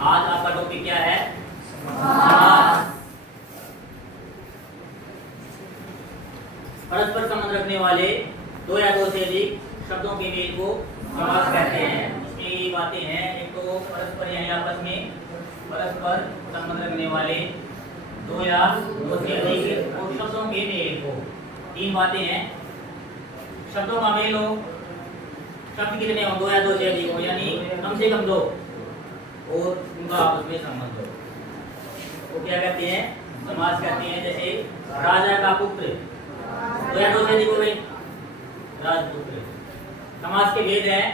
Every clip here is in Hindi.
आज आपका टॉपिक क्या है? समास। परस्पर संबंध रखने वाले दो या दो से अधिक शब्दों के मेल को समास कहते हैं। इसमें ये बातें हैं, एक तो परस्पर यानी आपस में परस्पर संबंध रखने वाले दो या दो से अधिक और शब्दों के मेल को। तीन बातें हैं, शब्दों का मेल हो, शब्द कितने हो, दो या दो से अधिक हो, यानी कम से कम दो, और उनका आपस में संबंध हो, वो क्या कहते हैं? समास कहते हैं। जैसे राजा का पुत्र, दो या दो से अधिक हो गए, राजपुत्र। समास के भेद हैं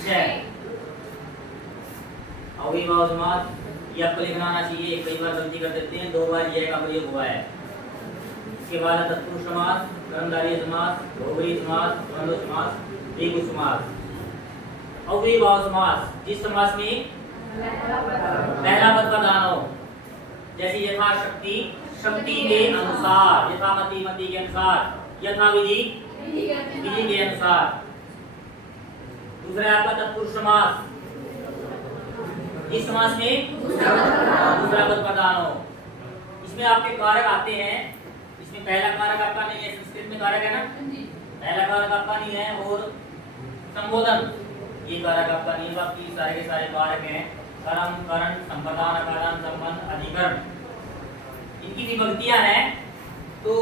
6। अव्ययीभाव समास, ये आपको लिखना आना चाहिए, कई बार गलती कर देते हैं, 2 बार ये का प्रयोग हुआ है। इसके बाद है तत्पुरुष समास, कर्मधारय समास, बहुव्रीहि समास, द्वंद्व समास, द्विगु समास। अव्ययीभाव समास, जिस समास में पहला पद प्रधान हो, जैसे यथाशक्ति, शक्ति के अनुसार, यथामति, मति के अनुसार, यथाविधि, विधि के अनुसार। दूसरा है आपका तत्पुरुष समास, इस समास में दूसरा पद प्रधान हो। इसमें आपके कारक आते हैं, इसमें पहला कारक आपका नहीं है, संस्कृत में कारक है ना, पहला कारक आपका नहीं है, और संबोधन ये कारक आपका नहीं है, बाकी सारे के सारे कारक हैं। कर्म, करण, संप्रदान, अकारण, संबंध, अधिकरण, इनकी विभक्तियां हैं, तो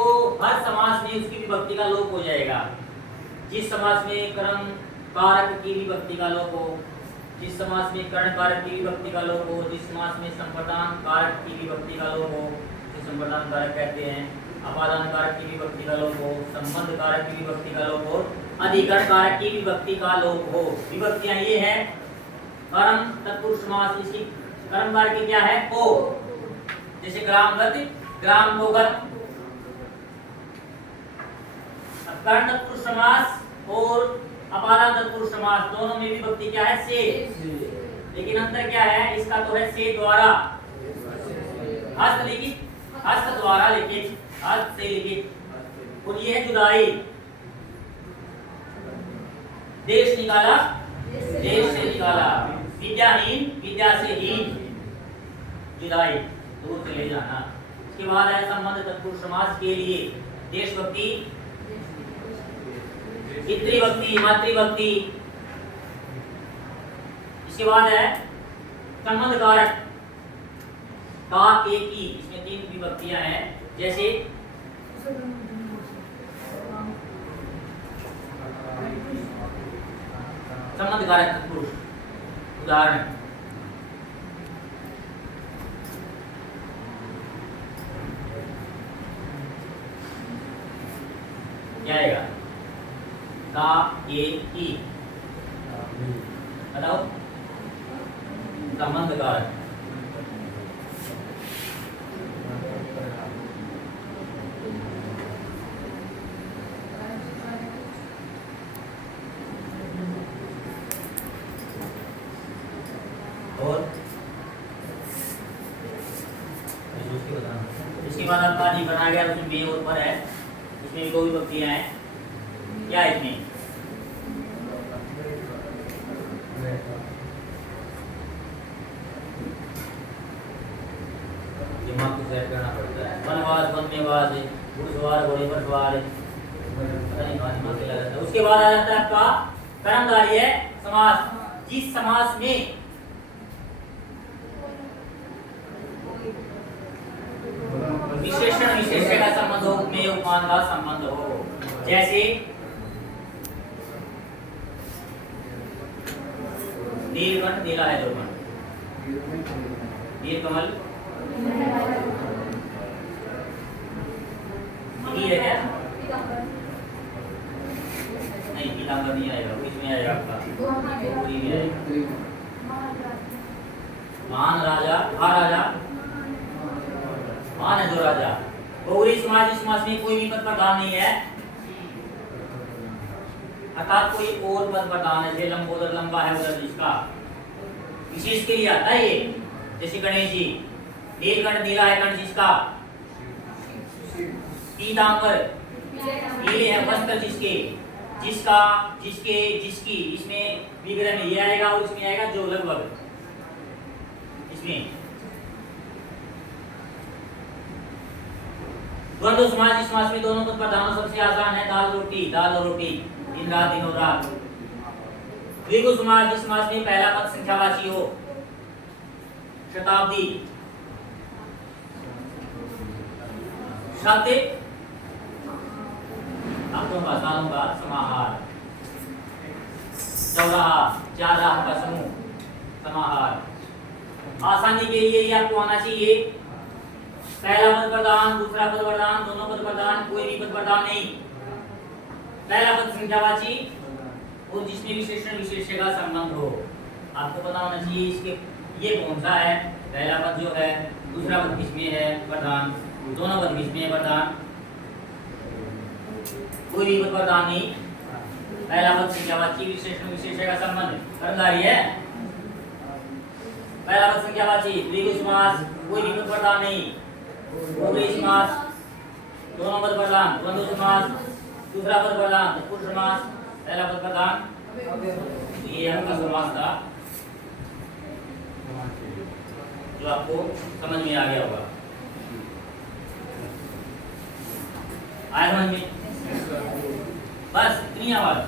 हर समास में उसकी विभक्ति का लोप हो जाएगा। जिस समास में कर्म कारक की विभक्ति का लोप हो, जिस समास में कर्ण कारक की विभक्ति का लोप हो, जिस समास में संप्रदान कारक की विभक्ति का लोप हो, जिसे संप्रदान कारक कहते हैं, अपादान कारक की विभक्ति का लोप हो, संबंध कारक की विभक्ति का लोप हो, अधिकरण कारक की विभक्ति का लोप हो। विभक्तियां ये है, कर्म तत्पुरुष समास, इसकी कर्म कारक की क्या है? ओ, जैसे ग्राम गति, ग्राम को गत। कर्ण तत्पुरुष समास और अपादान तत्पुरुष समास दोनों में विभक्ति क्या है? से। लेकिन अंतर क्या है? इसका तो है से द्वारा, हस्त लिखित, हस्त द्वारा लिखित, हस्त से लिखित, और ये है जुदाई, देश निकाला, देश से निकाला, विद्याहीन, विद्या से हीन, जुदाई, दूर से ले जाना। इसके बाद है संबंध तत्पुरुष समास के लिए देशभक्ति, पितृभक्ति, मातृभक्ति। इसके बाद है संबंध कारक का एक ही, इसमें 3 विभक्तियां हैं, जैसे संबंध कारक तत्पुरुष। उदाहरण क्या आएगा? का एक ही, बताओ, संबंध कारक। और इसके बाद आपका जी बना गया, उसमें बे और पर है, इसमें 2 विभक्तियां हैं। क्या है इसमें? दिमाग को सेट करना पड़ता है। वनवास, वन्यवास, घुड़सवार, घोड़े पर सवार, पता नहीं कहाँ दिमाग लगा जाता है। उसके बाद आ जाता है आपका कर्मधारय समास, जिस समास में विशेषण विशेष्य का संबंध हो, उपमेय उपमान का संबंध हो। जैसे नीलकंठ, नीला है दो, नीलकमल, नील है क्या? नहीं, पीतांबर नहीं आएगा, इसमें आएगा आपका पूरी में आएगा। महान राजा, महाराजा, महान है जो राजा। बहुव्रीहि समास, इस समास में कोई भी पद प्रधान नहीं है, अर्थात कोई और पद प्रधान है, जैसे लंबोदर, लंबा है उधर जिसका, विशेष के लिए आता है ये। जैसे गणेश जी, नीलकंठ, नीला है कंठ जिसका, पीतांबर, नीले है वस्त्र जिसके, जिसका, जिसके, जिसकी, इसमें विग्रह में ये आएगा और इसमें आएगा जो, लगभग इसमें। द्वंद्व समास, इस समास में दोनों पद प्रधान सबसे आसान है, दाल रोटी, दाल और रोटी, दिन रात, दिन और रात। द्विगु समास, इस समास में पहला पद संख्यावाची हो, शताब्दी, शब्द, अंकों का, सालों का समाहार, चौराहा, चार राह का समूह, समाहार। आसानी के लिए ये आपको आना चाहिए, पहला पद प्रधान, दूसरा पद प्रधान, दोनों पद प्रधान, कोई भी पद प्रधान नहीं। पहला पद संख्यावाची और जिसमें विशेषण विशेष्य का संबंध हो। आपको पता होना चाहिए इसके ये कौन सा है, पहला पद जो है, दूसरा पद किसमें है प्रधान, दोनों पद किसमें है प्रधान, कोई भी पद प्रधान नहीं। पहला पद संख्यावाची, विशेषण विशेष्य का संबंध, कर्मधारय है। पहला पद संख्यावाची, द्विगु समास, कोई भी पद प्रधान नहीं। बहुब्रीहि समास, दोनों पद प्रधान। द्वंद्व समास, दूसरा पद प्रधान। तत्पुरुष समास, पहला पद प्रधान। ये आपका समास था जो आपको समझ में आ गया होगा। आया समझ में? बस इतनी आवाज।